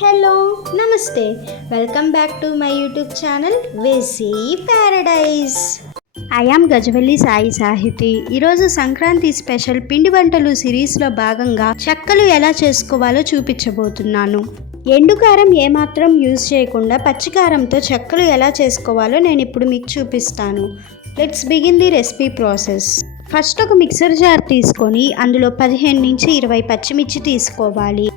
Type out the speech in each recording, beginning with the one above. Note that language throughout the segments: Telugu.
హలో నమస్తే welcome back to my YouTube channel వేసీ paradise. I am Gajavalli Sai Sahithi. ఈరోజు సంక్రాంతి స్పెషల్ పిండి వంటలు సిరీస్లో భాగంగా చెక్కలు ఎలా చేసుకోవాలో చూపించబోతున్నాను. ఎండుకారం ఏమాత్రం యూజ్ చేయకుండా పచ్చికారంతో చెక్కలు ఎలా చేసుకోవాలో నేను ఇప్పుడు మీకు చూపిస్తాను. Let's begin the recipe process. First ఒక మిక్సర్ జార్ తీసుకొని అందులో 15 నుంచి 20 పచ్చిమిర్చి తీసుకోవాలి.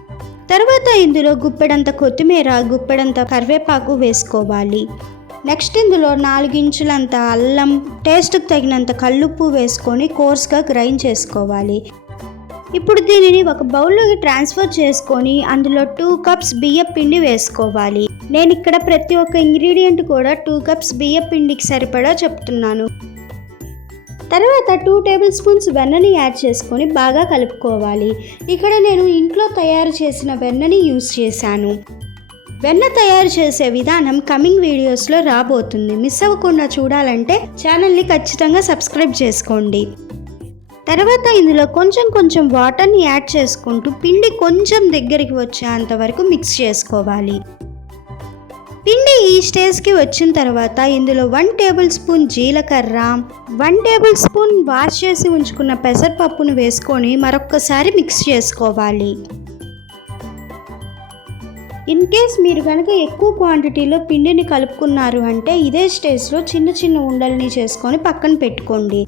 తర్వాత ఇందులో గుప్పెడంత కొత్తిమీర, గుప్పెడంత కరివేపాకు వేసుకోవాలి. నెక్స్ట్ ఇందులో 4 ఇంచులంత అల్లం, టేస్ట్కి తగినంత కల్లుప్పు వేసుకొని కోర్స్గా గ్రైండ్ చేసుకోవాలి. ఇప్పుడు దీనిని ఒక బౌల్లోకి ట్రాన్స్ఫర్ చేసుకొని అందులో 2 కప్స్ బియ్య పిండి వేసుకోవాలి. నేను ఇక్కడ ప్రతి ఒక్క ఇంగ్రీడియంట్ కూడా 2 కప్స్ బియ్య పిండికి సరిపడా చెప్తున్నాను. తర్వాత 2 టేబుల్ స్పూన్స్ వెన్నని యాడ్ చేసుకొని బాగా కలుపుకోవాలి. ఇక్కడ నేను ఇంట్లో తయారు చేసిన వెన్నని యూజ్ చేశాను. వెన్న తయారు చేసే విధానం కమింగ్ వీడియోస్లో రాబోతుంది. మిస్ అవ్వకుండా చూడాలంటే ఛానల్ని ఖచ్చితంగా సబ్స్క్రైబ్ చేసుకోండి. తర్వాత ఇందులో కొంచెం వాటర్ని యాడ్ చేసుకుంటూ పిండి కొంచెం దగ్గరికి వచ్చేంత వరకు మిక్స్ చేసుకోవాలి. పిండి ఈ స్టేజ్కి వచ్చిన తర్వాత ఇందులో 1 టేబుల్ స్పూన్ జీలకర్ర, 1 టేబుల్ స్పూన్ వాష్ చేసి ఉంచుకున్న పెసరపప్పును వేసుకొని మరొక్కసారి మిక్స్ చేసుకోవాలి. ఇన్ కేస్ మీరు కనుక ఎక్కువ క్వాంటిటీలో పిండిని కలుపుకున్నారు అంటే ఇదే స్టేజ్లో చిన్న ఉండల్ని చేసుకొని పక్కన పెట్టుకోండి.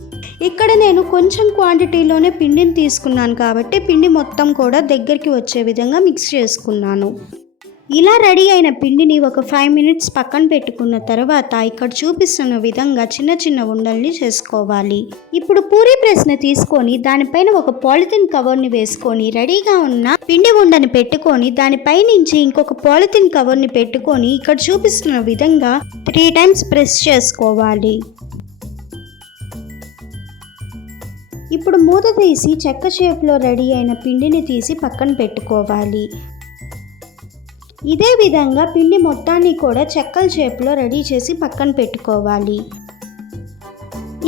ఇక్కడ నేను కొంచెం క్వాంటిటీలోనే పిండిని తీసుకున్నాను కాబట్టి పిండి మొత్తం కూడా దగ్గరికి వచ్చే విధంగా మిక్స్ చేసుకున్నాను. ఇలా రెడీ అయిన పిండిని ఒక 5 మినిట్స్ పక్కన పెట్టుకున్న తర్వాత ఇక్కడ చూపిస్తున్న విధంగా చిన్న ఉండల్ని చేసుకోవాలి. ఇప్పుడు పూరీ ప్రెస్ని తీసుకొని దానిపైన ఒక పాలిథిన్ కవర్ని వేసుకొని రెడీగా ఉన్న పిండి ఉండని పెట్టుకొని దానిపై నుంచి ఇంకొక పాలిథిన్ కవర్ని పెట్టుకొని ఇక్కడ చూపిస్తున్న విధంగా 3 టైమ్స్ ప్రెస్ చేసుకోవాలి. ఇప్పుడు మూత తీసి చెక్క షేప్లో రెడీ అయిన పిండిని తీసి పక్కన పెట్టుకోవాలి. ఇదే విధంగా పిండి మొత్తాన్ని కూడా చెక్కల షేప్లో రెడీ చేసి పక్కన పెట్టుకోవాలి.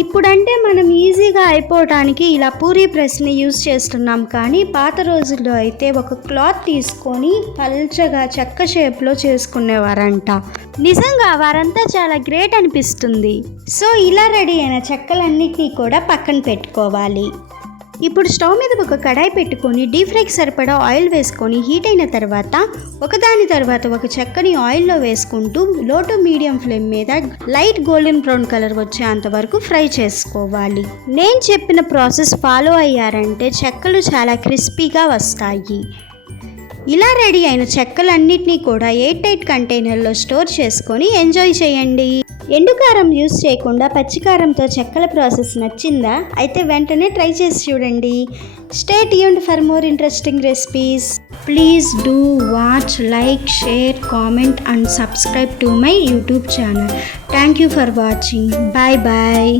ఇప్పుడంటే మనం ఈజీగా అయిపోవడానికి ఇలా పూరీ ప్రెస్ని యూజ్ చేస్తున్నాం, కానీ పాత రోజుల్లో అయితే ఒక క్లాత్ తీసుకొని పల్చగా చెక్క షేప్లో చేసుకునేవారంట. నిజంగా వారంతా చాలా గ్రేట్ అనిపిస్తుంది. సో ఇలా రెడీ అయిన చెక్కలన్నిటినీ కూడా పక్కన పెట్టుకోవాలి. ఇప్పుడు స్టవ్ మీద ఒక కడాయి పెట్టుకొని డీప్ ఫ్రైకి సరిపడా ఆయిల్ వేసుకొని హీట్ అయిన తర్వాత ఒకదాని తర్వాత ఒక చెక్కని ఆయిల్లో వేసుకుంటూ లో టు మీడియం ఫ్లేమ్ మీద లైట్ గోల్డెన్ బ్రౌన్ కలర్ వచ్చేంత వరకు ఫ్రై చేసుకోవాలి. నేను చెప్పిన ప్రాసెస్ ఫాలో అయ్యారంటే చెక్కలు చాలా క్రిస్పీగా వస్తాయి. ఇలా రెడీ అయిన చెక్కలన్నిటినీ కూడా 8 కంటైనర్లో స్టోర్ చేసుకొని ఎంజాయ్ చేయండి. ఎండుకారం యూజ్ చేయకుండా పచ్చికారంతో చెక్కల ప్రాసెస్ నచ్చిందా? అయితే వెంటనే ట్రై చేసి చూడండి. Stay tuned for more interesting recipes. Please do watch, like, share, comment and subscribe to my YouTube channel. Thank you for watching. Bye bye.